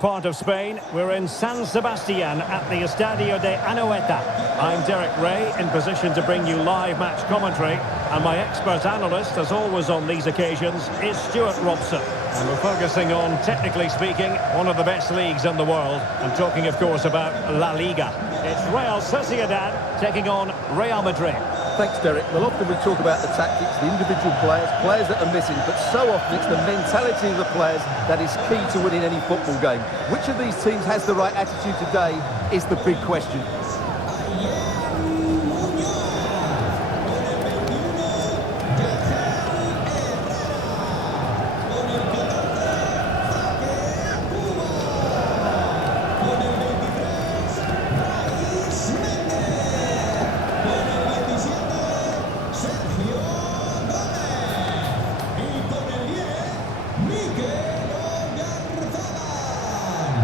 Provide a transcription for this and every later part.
Part of Spain, we're in San Sebastian at the Estadio de Anoeta. I'm Derek Ray, in position to bring you live match commentary, and my expert analyst, as always on these occasions, is Stuart Robson. And we're focusing on, technically speaking, one of the best leagues in the world. I'm talking, of course, about La Liga. It's Real Sociedad taking on Real Madrid. Thanks, Derek. Well, often we talk about the tactics, the individual players that are missing, but so often it's the mentality of the players that is key to winning any football game. Which of these teams has the right attitude today is the big question.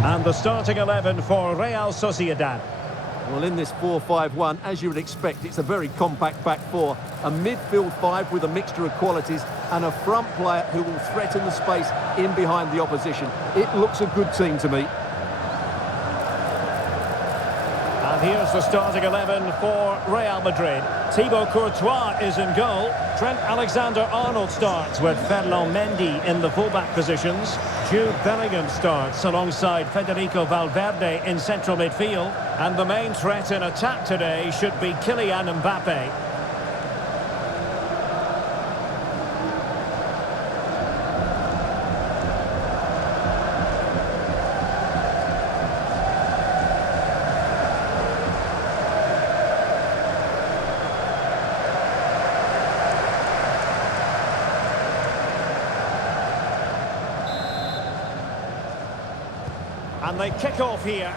And the starting 11 for Real Sociedad. Well, in this 4-5-1, as you would expect, it's a very compact back four. A midfield five with a mixture of qualities and a front player who will threaten the space in behind the opposition. It looks a good team to me. And here's the starting 11 for Real Madrid. Thibaut Courtois is in goal. Trent Alexander-Arnold starts with Ferland Mendy in the fullback positions. Jude Bellingham starts alongside Federico Valverde in central midfield. And the main threat in attack today should be Kylian Mbappe. And they kick off here.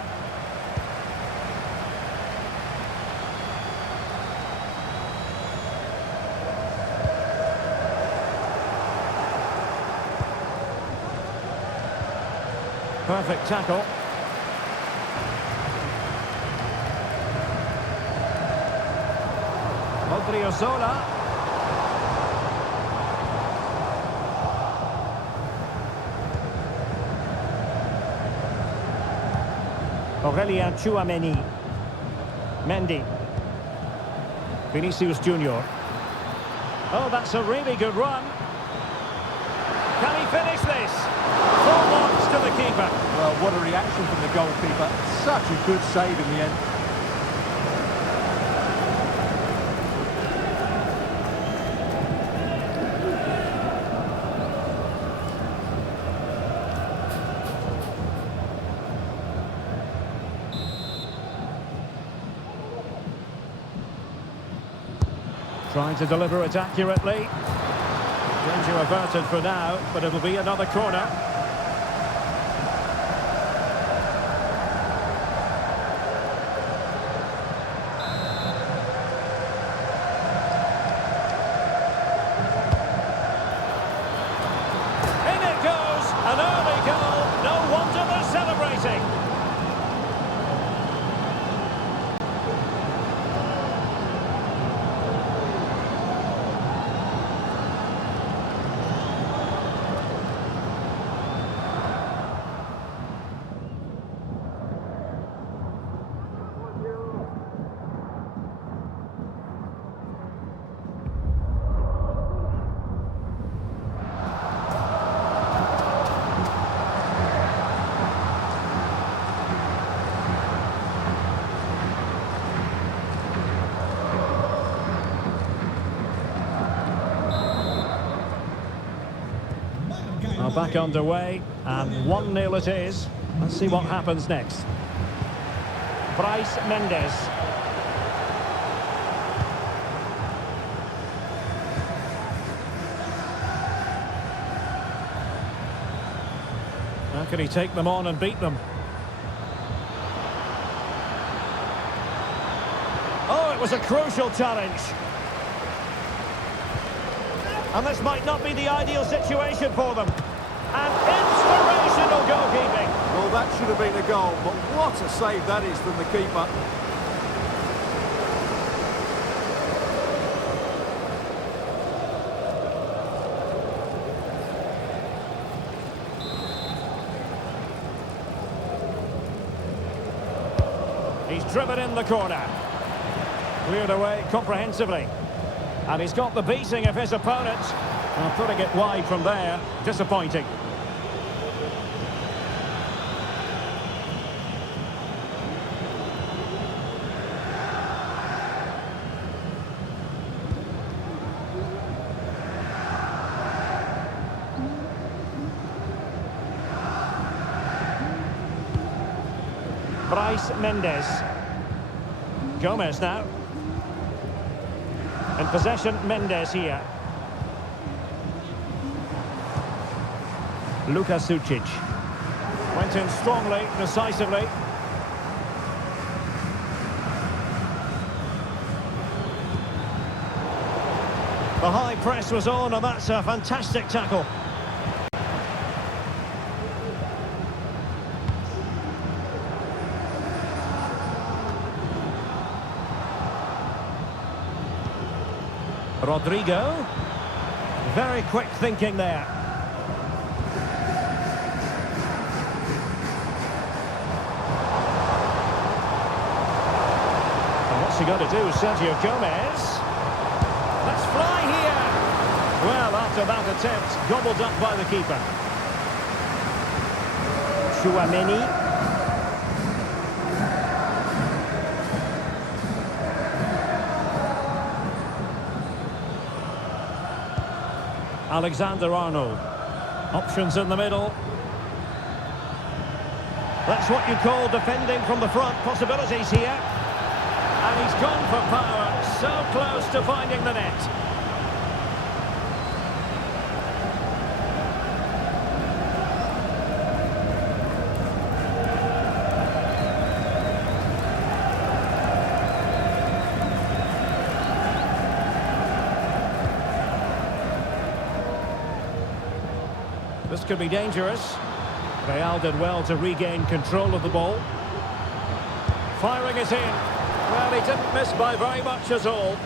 Perfect tackle. Odriozola. Aurelien Tchouameni. Mendy. Vinicius Junior. Oh, that's a really good run. Can he finish this? Full marks to the keeper. Well, what a reaction from the goalkeeper. Such a good save in the end. Trying to deliver it accurately. Danger averted for now, but it'll be another corner. In it goes! An early goal! No wonder they're celebrating! Back underway, and 1-0 it is. Let's see what happens next. Bryce Mendes. How can he take them on and beat them? Oh, it was a crucial challenge. And this might not be the ideal situation for them. And inspirational goalkeeping. Well, that should have been a goal, but what a save that is from the keeper. He's driven in the corner. Cleared away comprehensively. And he's got the beating of his opponent. Well, putting it wide from there, disappointing. Bryce Mendes. Gomez now. In possession, Mendes here. Luka Sucic. Went in strongly, decisively. The high press was on, and that's a fantastic tackle. Rodrigo. Very quick thinking there. And what's he got to do, Sergio Gomez? Let's fly here! Well, after that attempt, gobbled up by the keeper. Chouameni. Alexander-Arnold. Options in the middle. That's what you call defending from the front. Possibilities here. And he's gone for power. So close to finding the net. This could be dangerous. Real did well to regain control of the ball. Firing it in. Well, he didn't miss by very much at all.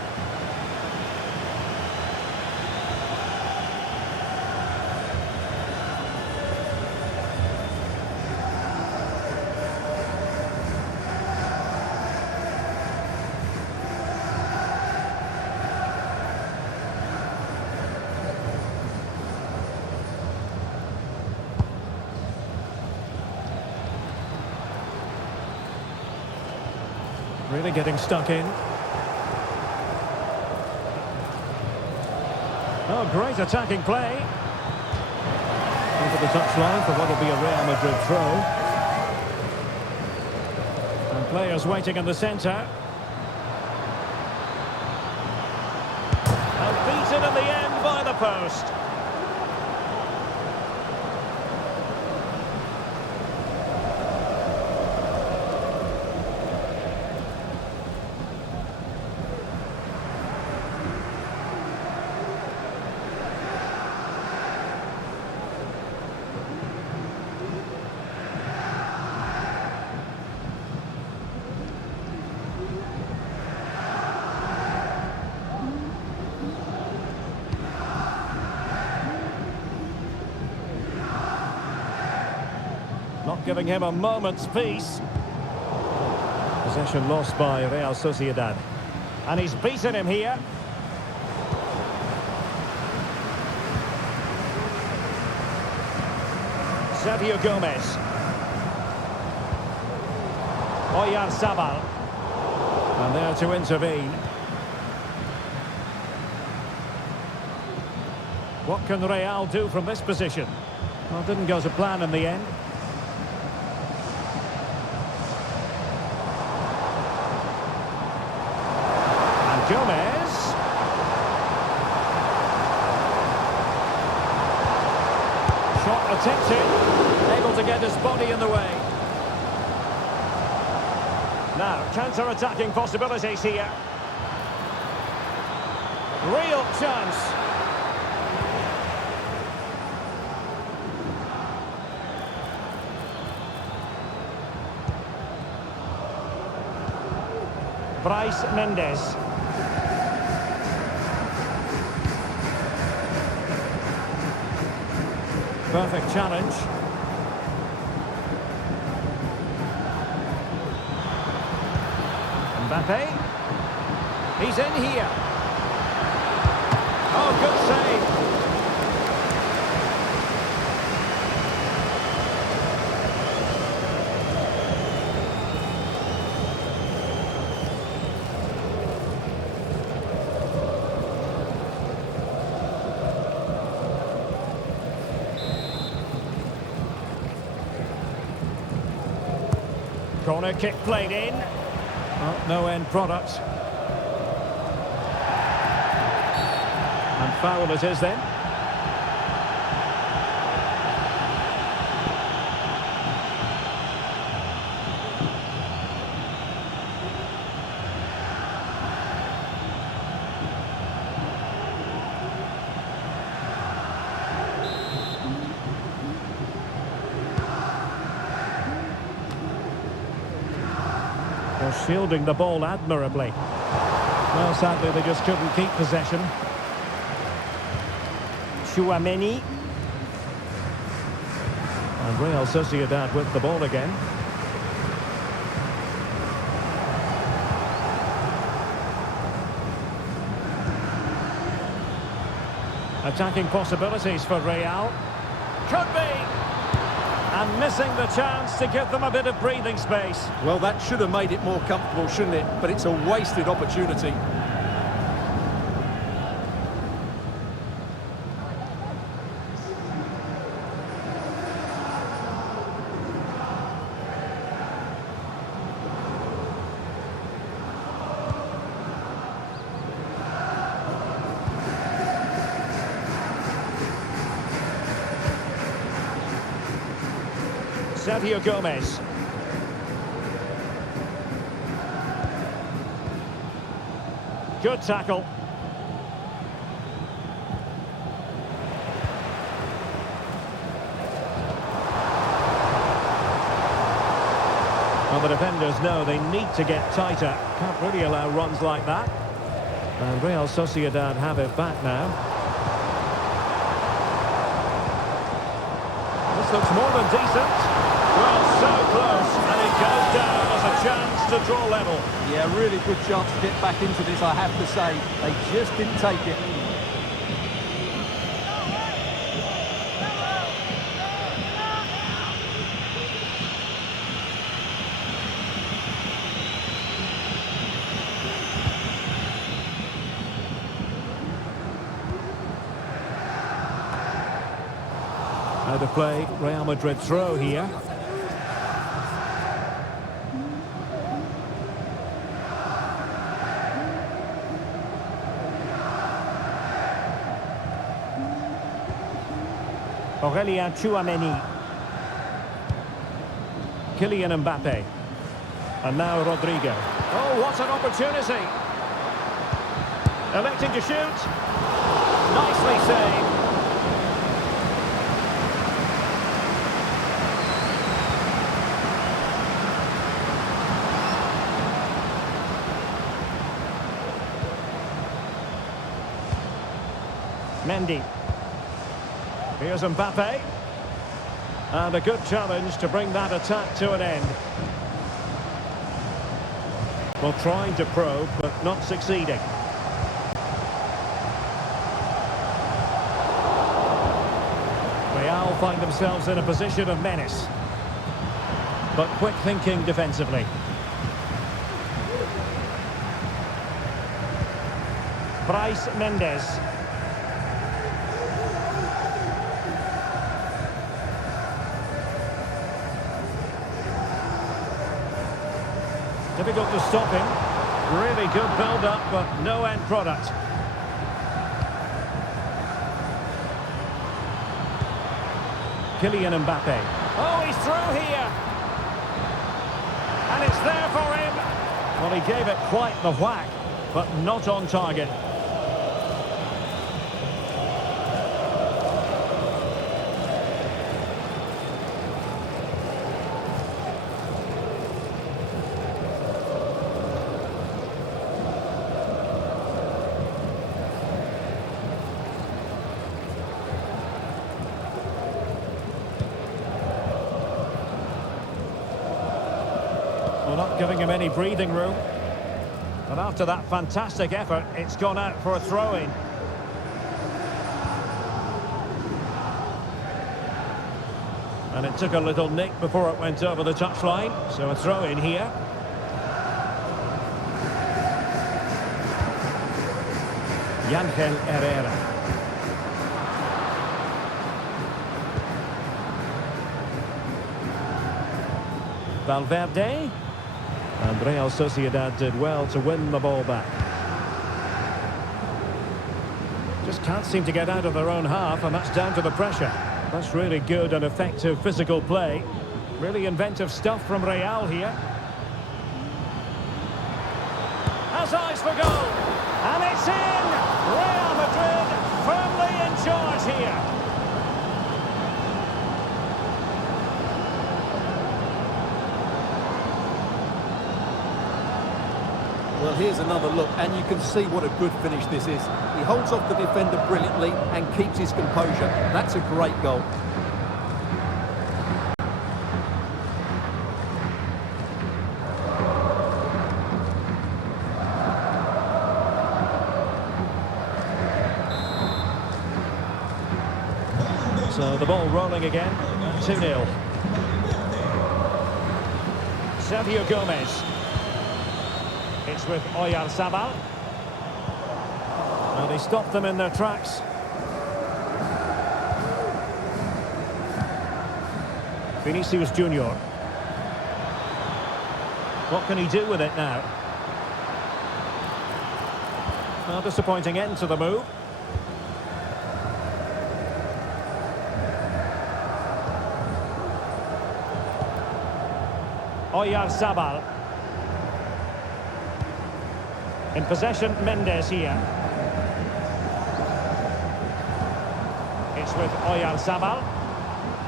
Really getting stuck in. Oh, great attacking play. Over the touchline for what will be a Real Madrid throw. And players waiting in the centre. And beaten in the end by the post. Not giving him a moment's peace. Possession lost by Real Sociedad. And he's beaten him here. Sergio Gomez. Oyarzabal. And there to intervene. What can Real do from this position? Well, didn't go to plan in the end. Gomez. Shot attempted. Able to get his body in the way. Now, counter-attacking possibilities here. Real chance. Bryce Mendes. Perfect challenge. Mbappe. He's in here. Oh, good save. Corner kick played in. Oh, no end product. And foul it is then. They're shielding the ball admirably. Well, sadly, they just couldn't keep possession. Tchouaméni. And Real Sociedad with the ball again. Attacking possibilities for Real. Could be! And missing the chance to give them a bit of breathing space. Well, that should have made it more comfortable, shouldn't it? But it's a wasted opportunity. Sergio Gomez. Good tackle. Well, the defenders know they need to get tighter. Can't really allow runs like that. And Real Sociedad have it back now. This looks more than decent. Well, so close, and it goes down as a chance to draw level. Yeah, really good chance to get back into this, I have to say. They just didn't take it. Out of play, Real Madrid throw here. Aurélien Tchouaméni. Kylian Mbappe. And now Rodrigo. Oh, what an opportunity! Electing to shoot. Nicely saved. Mendy. Here's Mbappe. And a good challenge to bring that attack to an end. Well, trying to probe, but not succeeding. Real find themselves in a position of menace. But quick thinking defensively. Bryce Mendes. Difficult to stop him. Really good build-up, but no end product. Kylian Mbappe. Oh, he's through here. And it's there for him. Well, he gave it quite the whack, but not on target. Well, not giving him any breathing room. And after that fantastic effort, it's gone out for a throw-in. And it took a little nick before it went over the touchline, so a throw-in here. Ángel Herrera. Valverde. And Real Sociedad did well to win the ball back. Just can't seem to get out of their own half, and that's down to the pressure. That's really good and effective physical play. Really inventive stuff from Real here. Has eyes for goal. And it's in! Real Madrid firmly in charge here. Well, here's another look, and you can see what a good finish this is. He holds off the defender brilliantly and keeps his composure. That's a great goal. So the ball rolling again, 2-0. Sergio Gomez. It's with Oyarzabal. And he stopped them in their tracks. Vinicius Junior. What can he do with it now? Well, disappointing end to the move. Oyarzabal. In possession, Mendes here. It's with Oyarzabal.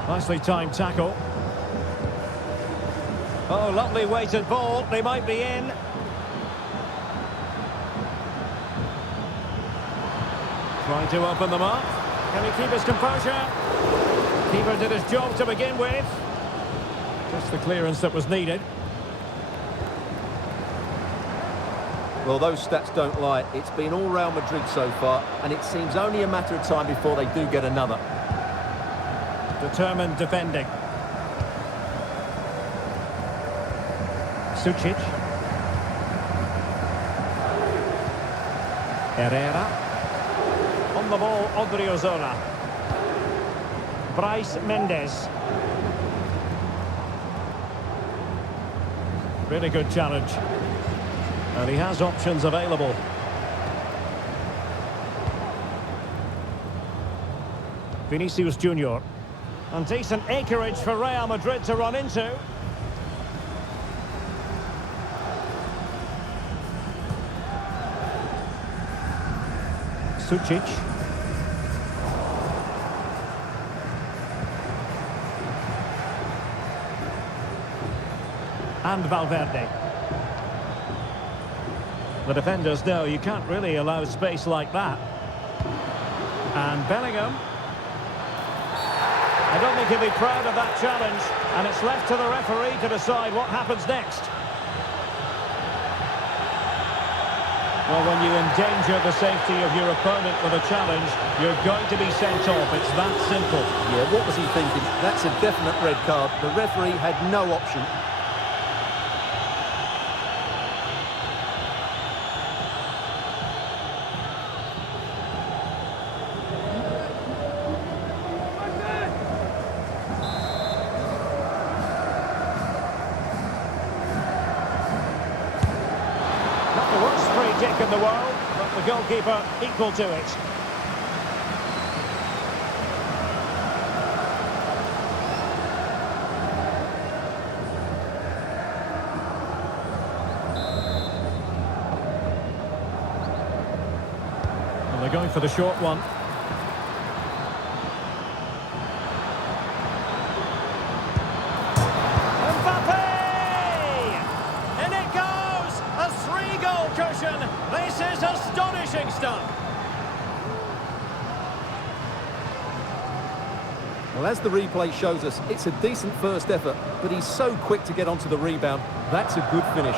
Nicely timed tackle. Oh, lovely weighted ball. They might be in. Trying to open them up. Can he keep his composure? Keeper did his job to begin with. Just the clearance that was needed. Well, those stats don't lie. It's been all Real Madrid so far, and it seems only a matter of time before they do get another. Determined defending. Sucic. Herrera. On the ball, Odriozola. Bryce Mendes. Really good challenge. And he has options available. Vinicius Junior. And decent acreage for Real Madrid to run into. Sucic. And Valverde. The defenders know you can't really allow space like that. And Bellingham. I don't think he'll be proud of that challenge, and it's left to the referee to decide what happens next. Well, when you endanger the safety of your opponent with a challenge, you're going to be sent off. It's that simple. Yeah, what was he thinking? That's a definite red card. The referee had no option. Not the worst free kick in the world, but the goalkeeper equal to it. And they're going for the short one. This is astonishing stuff. Well, as the replay shows us, it's a decent first effort, but he's so quick to get onto the rebound. That's a good finish.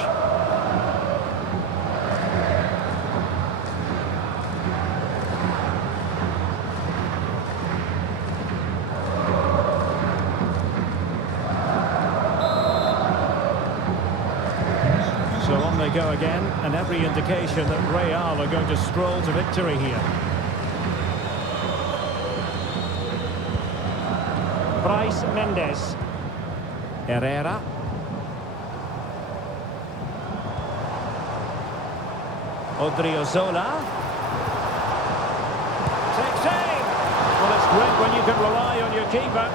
On they go again, and every indication that Real are going to stroll to victory here. Bryce Mendes. Herrera. Odriozola. Takes aim. Well, it's great when you can rely on your keeper.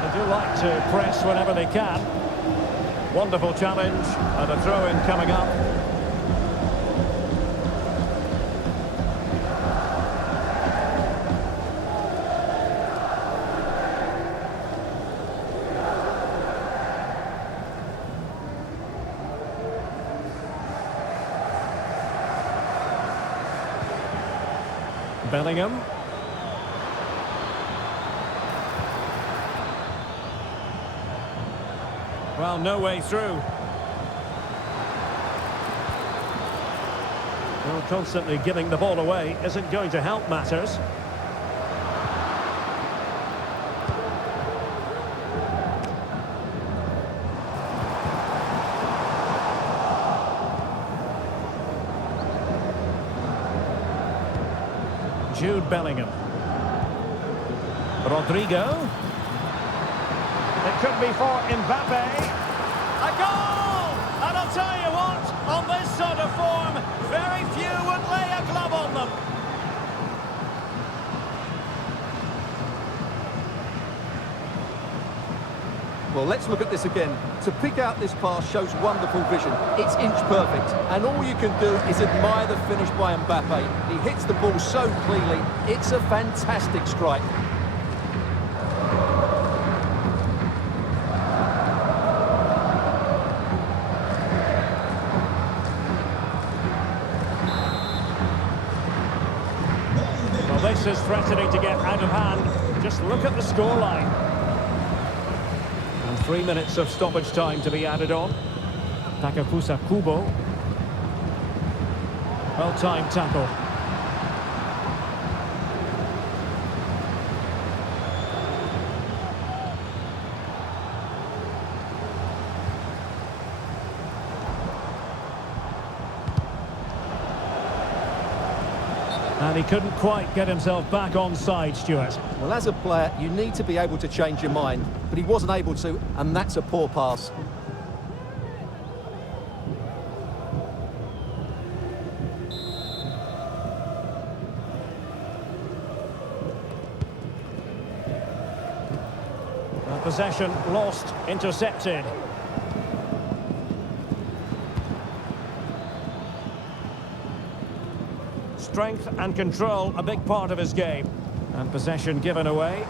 They do like to press whenever they can. Wonderful challenge, and a throw-in coming up. Bellingham. Well, no way through. Well, constantly giving the ball away isn't going to help matters. Jude Bellingham. Rodrigo. It could be for Mbappe. A goal! And I'll tell you what, on this sort of form, very few would lay a glove on them. Well, let's look at this again. To pick out this pass shows wonderful vision. It's inch perfect, and all you can do is admire the finish by Mbappe. He hits the ball so cleanly. It's a fantastic strike. Well, this is threatening to get out of hand. Just look at the scoreline. 3 minutes of stoppage time to be added on. Takafusa Kubo. Well-timed tackle. And he couldn't quite get himself back on side, Stuart. Well, as a player, you need to be able to change your mind, but he wasn't able to, and that's a poor pass. Possession lost, intercepted. Strength and control, a big part of his game. And possession given away.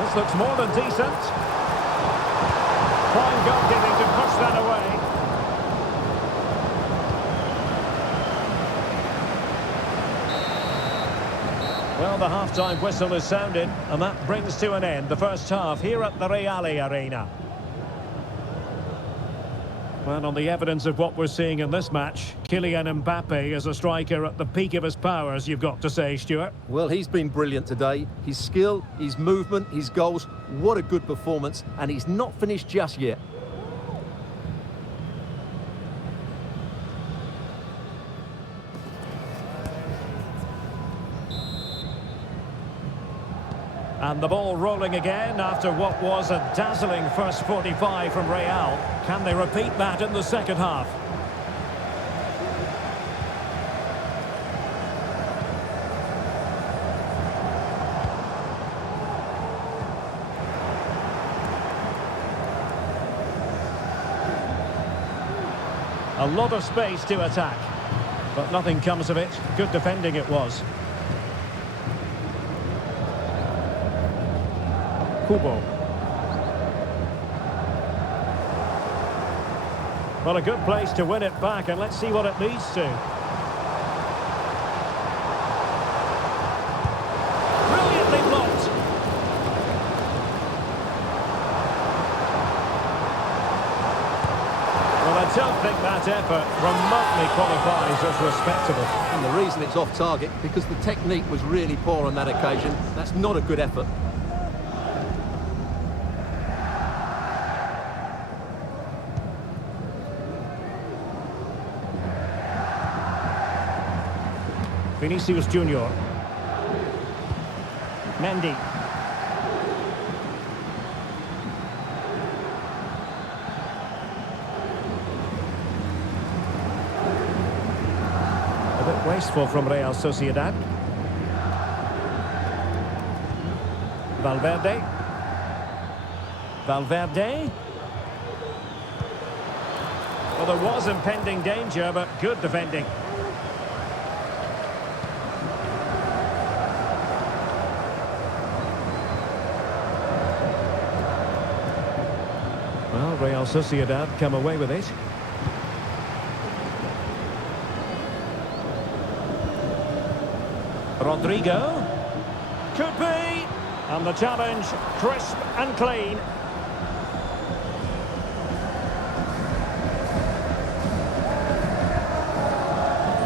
This looks more than decent. Fine goalkeeping to push that away. Well, the half-time whistle is sounded, and that brings to an end the first half here at the Real Arena. Well, on the evidence of what we're seeing in this match, Kylian Mbappe is a striker at the peak of his powers, you've got to say, Stuart. Well, he's been brilliant today. His skill, his movement, his goals, what a good performance, and he's not finished just yet. And the ball rolling again after what was a dazzling first 45 from Real. Can they repeat that in the second half? A lot of space to attack, but nothing comes of it. Good defending it was. Kubo. Well, a good place to win it back, and let's see what it leads to. Brilliantly blocked. Well, a don't think that effort remotely qualifies as respectable. And the reason it's off target, because the technique was really poor on that occasion. That's not a good effort. Vinicius Junior. Mendy. A bit wasteful from Real Sociedad. Valverde. Valverde. Well, there was impending danger, but good defending. Well, Real Sociedad come away with it. Rodrigo. Could be. And the challenge, crisp and clean.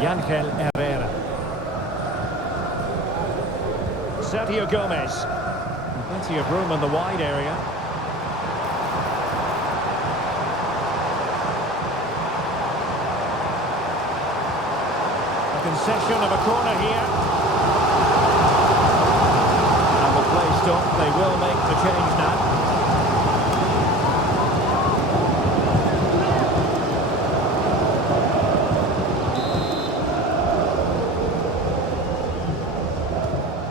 Ángel Herrera. Sergio Gomez. Plenty of room in the wide area. A concession of a corner here. And the play stop, they will make the change now.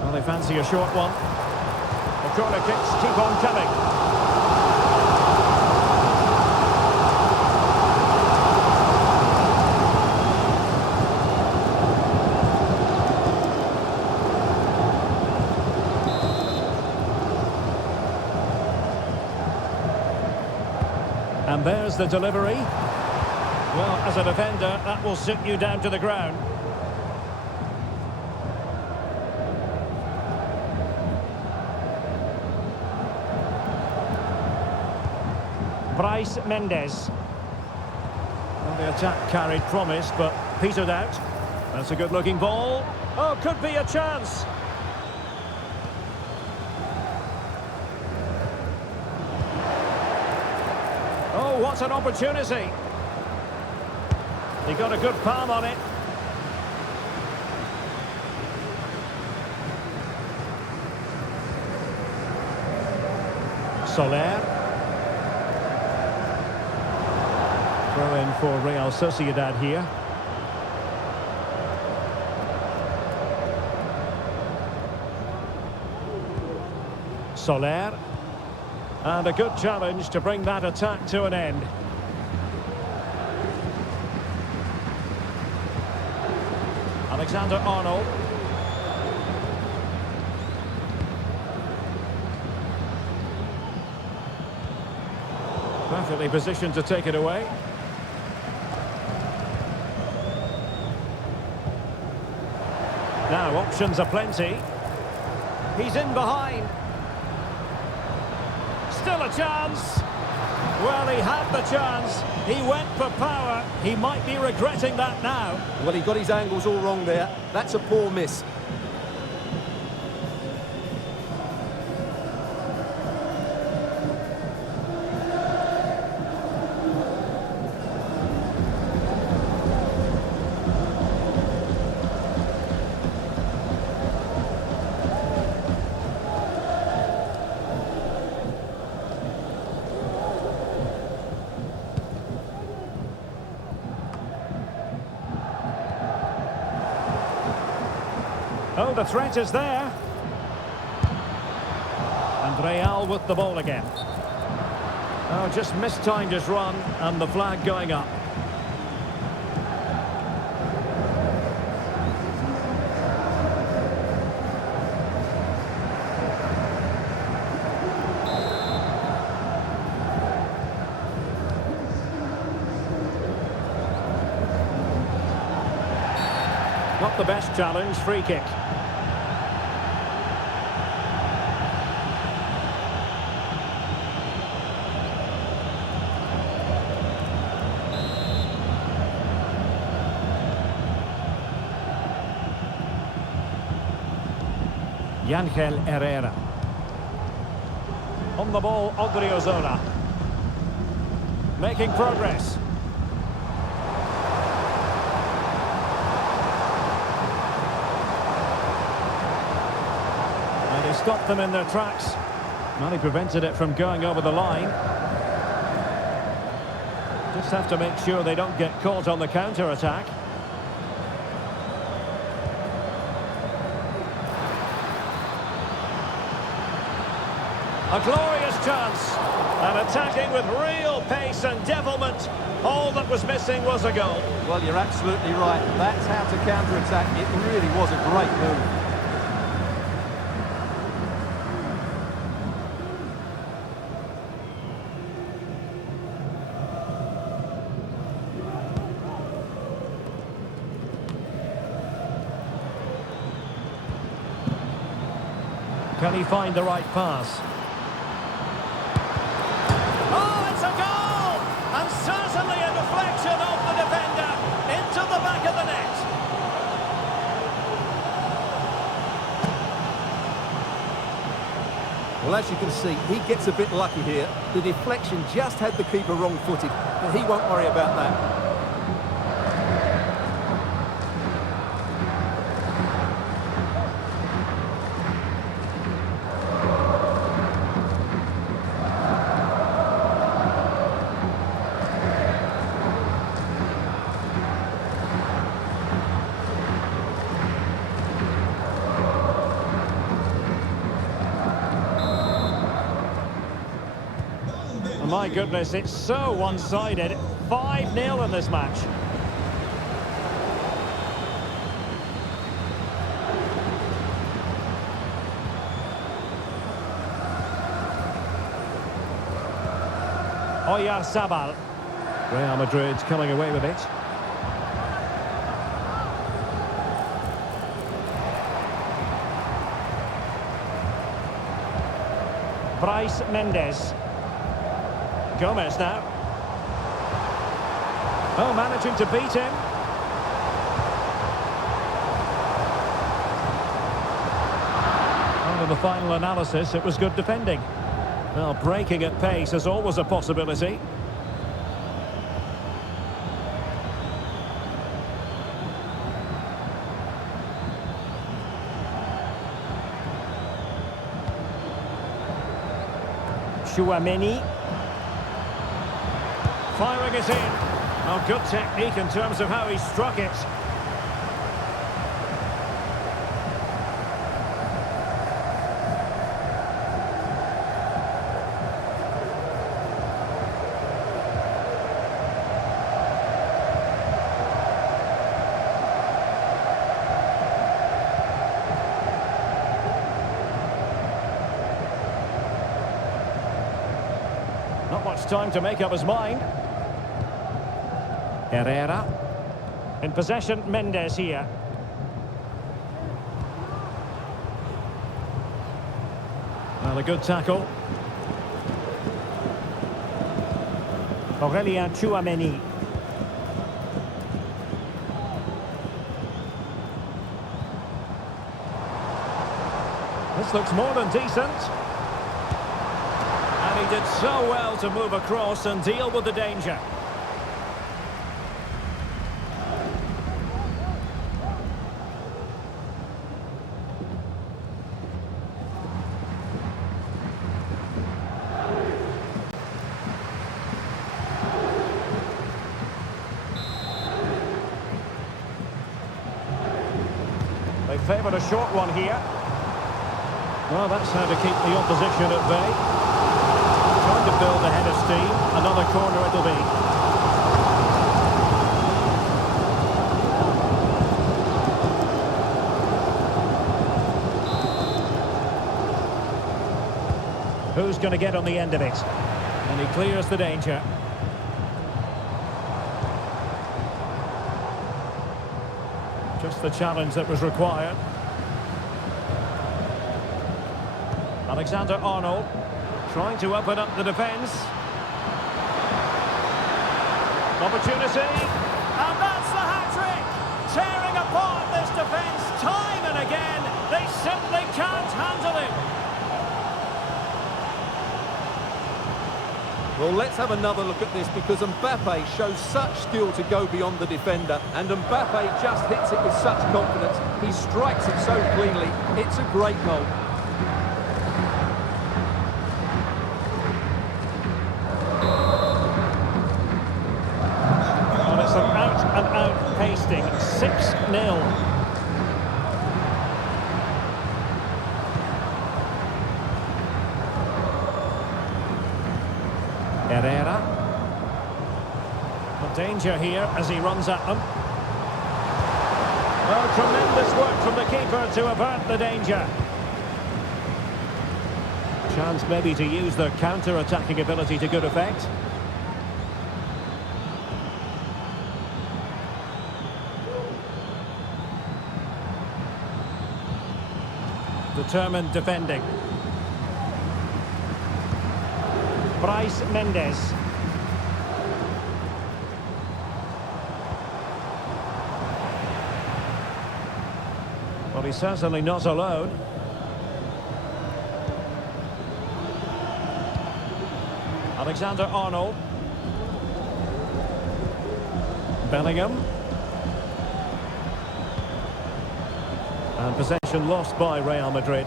Well, they fancy a short one. The corner kicks keep on coming. And there's the delivery. Well, as a defender, that will sit you down to the ground. Bryce Mendes. Well, the attack carried promise, but petered out. That's a good-looking ball. Oh, could be a chance. Oh, what an opportunity. He got a good palm on it. Soler. Throw in for Real Sociedad here. Soler. And a good challenge to bring that attack to an end. Alexander-Arnold. Perfectly positioned to take it away. Now, options are plenty. He's in behind. Still a chance. Well, he had the chance. He went for power. He might be regretting that now. Well, he got his angles all wrong there. That's a poor miss. Oh, the threat is there. And Real with the ball again. Oh, just mistimed his run, and the flag going up. Not the best challenge, free kick. Yangel Herrera. On the ball, Odriozola. Making progress. And he stopped them in their tracks. Well, he prevented it from going over the line. Just have to make sure they don't get caught on the counter-attack. A glorious chance. And attacking with real pace and devilment. All that was missing was a goal. Well, you're absolutely right. That's how to counter-attack. It really was a great move. Can he find the right pass? Oh, it's a goal! And certainly a deflection of the defender into the back of the net. Well, as you can see, he gets a bit lucky here. The deflection just had the keeper wrong-footed, but he won't worry about that. My goodness, it's so one-sided. 5-0 in this match. Oyarzabal. Real Madrid coming away with it. Bryce Mendes. Gomez now. Oh, managing to beat him. Under the final analysis, it was good defending. Well, breaking at pace is always a possibility. Tchouaméni. Firing it in. Oh, good technique in terms of how he struck it. Not much time to make up his mind. Herrera. In possession, Mendes here. Well, a good tackle. Aurélien Tchouaméni. This looks more than decent. And he did so well to move across and deal with the danger. They favoured a short one here. Well, that's how to keep the opposition at bay. Trying to build a head of steam. Another corner it'll be. Who's going to get on the end of it? And he clears the danger. Just the challenge that was required. Alexander-Arnold trying to open up the defence. Opportunity. And that's the hat-trick! Tearing apart this defence time and again. They simply can't Well, let's have another look at this because Mbappe shows such skill to go beyond the defender, and Mbappe just hits it with such confidence. He strikes it so cleanly. It's a great goal. Well, it's an out-and-out pasting. 6-0. Herrera. A danger here as he runs at them. Well, tremendous work from the keeper to avert the danger. Chance maybe to use their counter-attacking ability to good effect. Determined defending. Bryce Mendes. Well, he's certainly not alone. Alexander-Arnold. Bellingham. And possession lost by Real Madrid.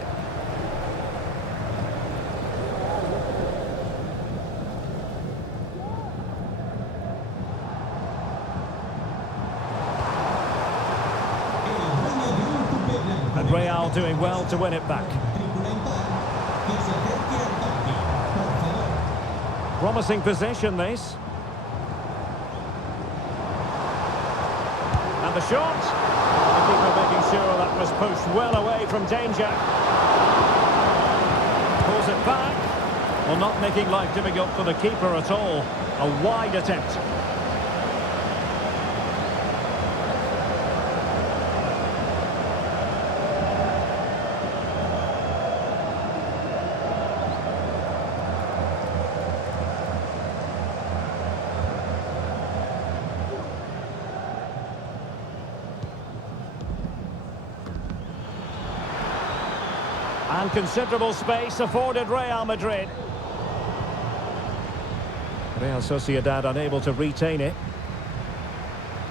And Real doing well to win it back. Promising possession, this. And the shot. The keeper making sure that was pushed well away from danger. Pulls it back. Well, not making life difficult for the keeper at all. A wide attempt. And considerable space afforded Real Madrid. Real Sociedad unable to retain it.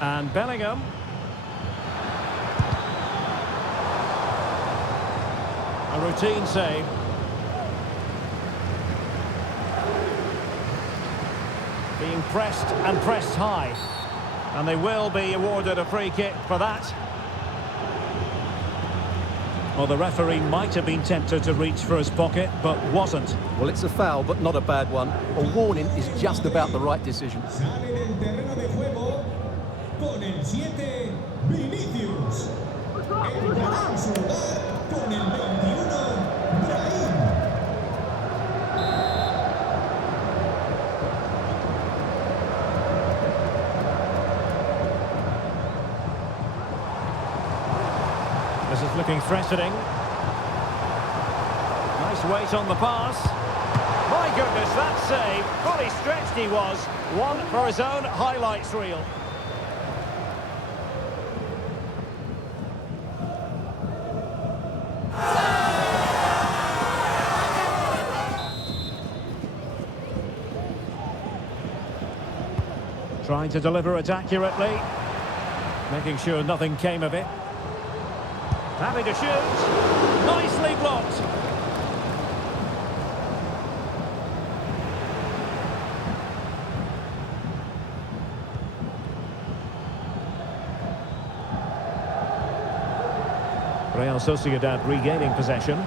And Bellingham. A routine save. Being pressed and pressed high. And they will be awarded a free kick for that. Well, the referee might have been tempted to reach for his pocket, but wasn't. Well, it's a foul, but not a bad one. A warning is just about the right decision. This is looking threatening. Nice weight on the pass. My goodness, that save. Fully stretched he was. One for his own highlights reel. Trying to deliver it accurately. Making sure nothing came of it. Happy to shoot. Nicely blocked. Real Sociedad regaining possession.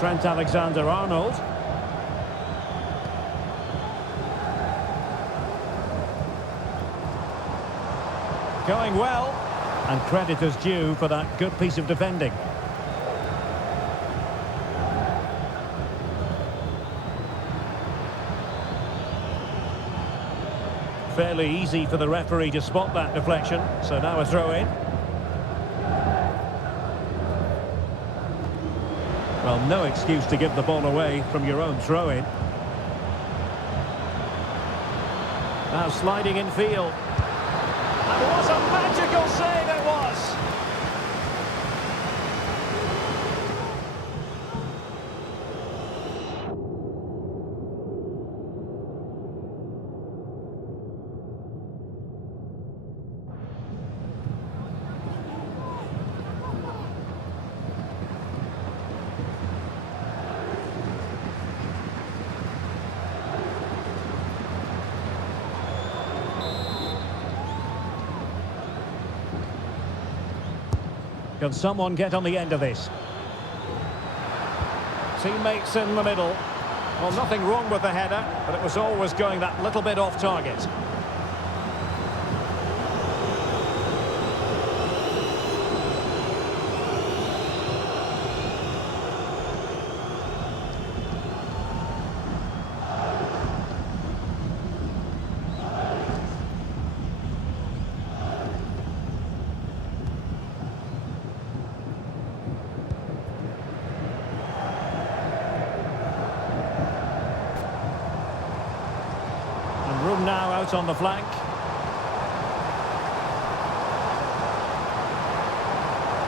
Trent Alexander-Arnold. Going well, and credit is due for that good piece of defending. Fairly easy for the referee to spot that deflection, so now a throw in. Well, no excuse to give the ball away from your own throw in. Now sliding in field. And what a magical save it was! Can someone get on the end of this? Teammates in the middle. Well, nothing wrong with the header, but it was always going that little bit off target. Room now out on the flank.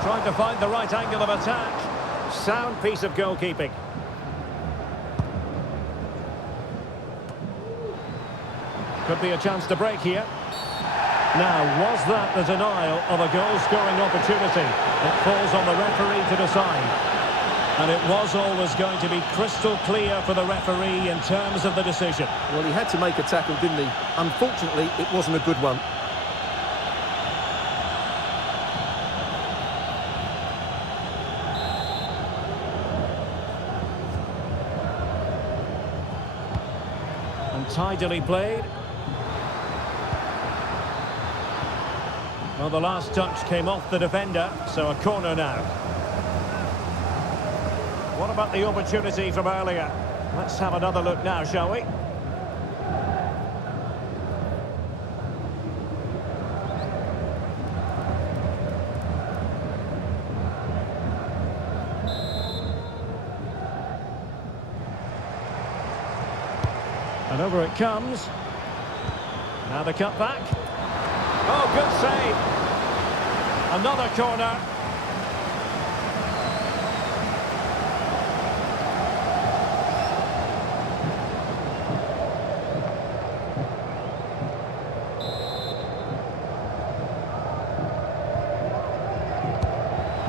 Trying to find the right angle of attack. Sound piece of goalkeeping. Could be a chance to break here. Now, was that the denial of a goal-scoring opportunity? It falls on the referee to decide. And it was always going to be crystal clear for the referee in terms of the decision. Well, he had to make a tackle, didn't he? Unfortunately, it wasn't a good one. And tidily played. Well, the last touch came off the defender, so a corner now. What about the opportunity from earlier? Let's have another look now, shall we? And over it comes. Now the cutback. Oh, good save. Another corner.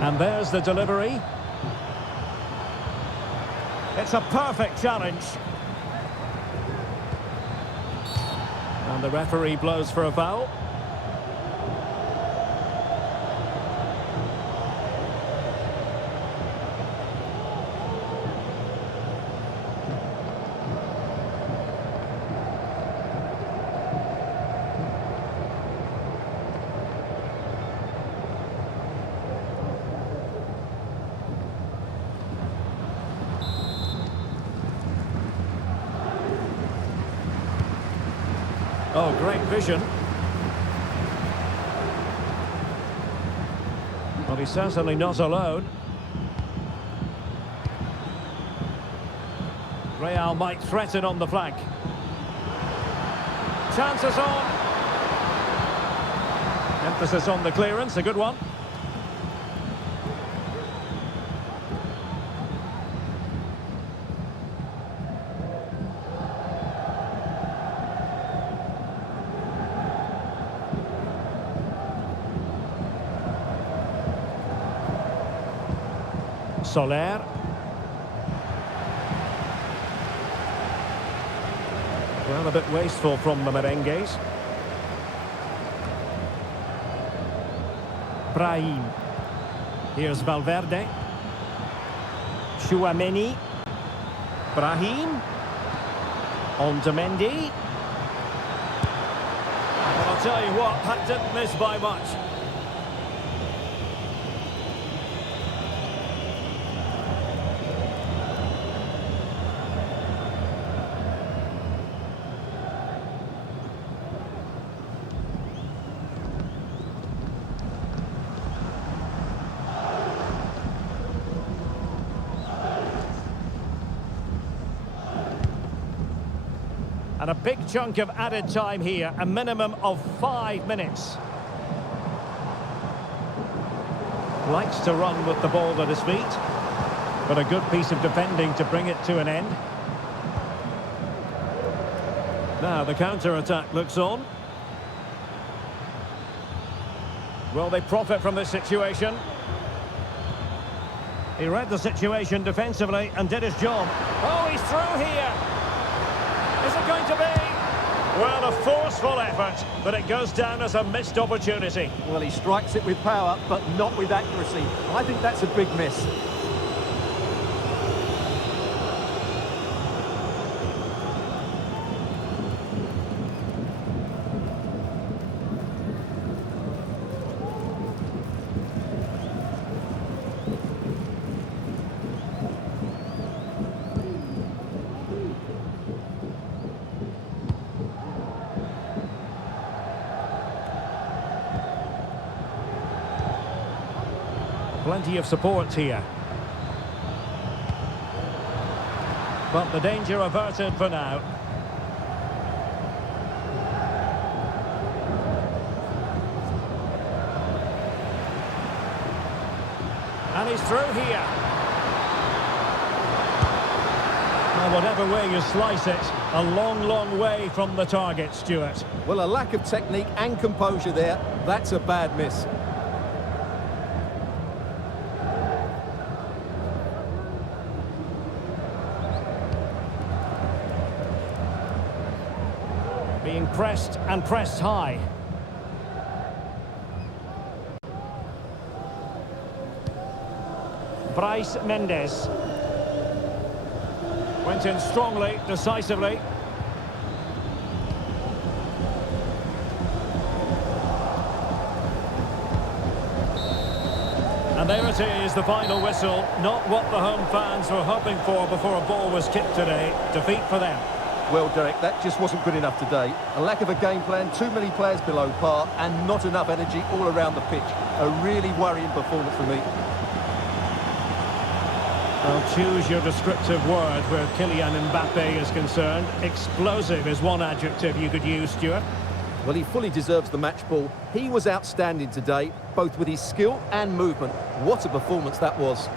And there's the delivery. It's a perfect challenge. And the referee blows for a foul. Oh, great vision. Well, he's certainly not alone. Real might threaten on the flank. Chances on. Emphasis on the clearance, a good one. Soler. Well, a bit wasteful from the merengues. Brahim. Here's Valverde. Chouameni. Brahim. On to Mendy. Well, I'll tell you what, that didn't miss by much. And a big chunk of added time here, a minimum of 5 minutes. Likes to run with the ball at his feet, but a good piece of defending to bring it to an end. Now the counter-attack looks on. Will they profit from this situation? He read the situation defensively and did his job. Oh, he's through here. Is it going to be? Well, a forceful effort, but it goes down as a missed opportunity. Well, he strikes it with power, but not with accuracy. I think that's a big miss. Plenty of support here. But the danger averted for now. And he's through here. Well, whatever way you slice it, a long, long way from the target, Stuart. Well, a lack of technique and composure there. That's a bad miss. Being pressed and pressed high. Bryce Mendes. Went in strongly, decisively. And there it is, the final whistle. Not what the home fans were hoping for before a ball was kicked today. Defeat for them. Well, Derek, that just wasn't good enough today. A lack of a game plan, too many players below par, and not enough energy all around the pitch. A really worrying performance for me. Well, choose your descriptive word where Kylian Mbappe is concerned. Explosive is one adjective you could use, Stuart. Well, he fully deserves the match ball. He was outstanding today, both with his skill and movement. What a performance that was.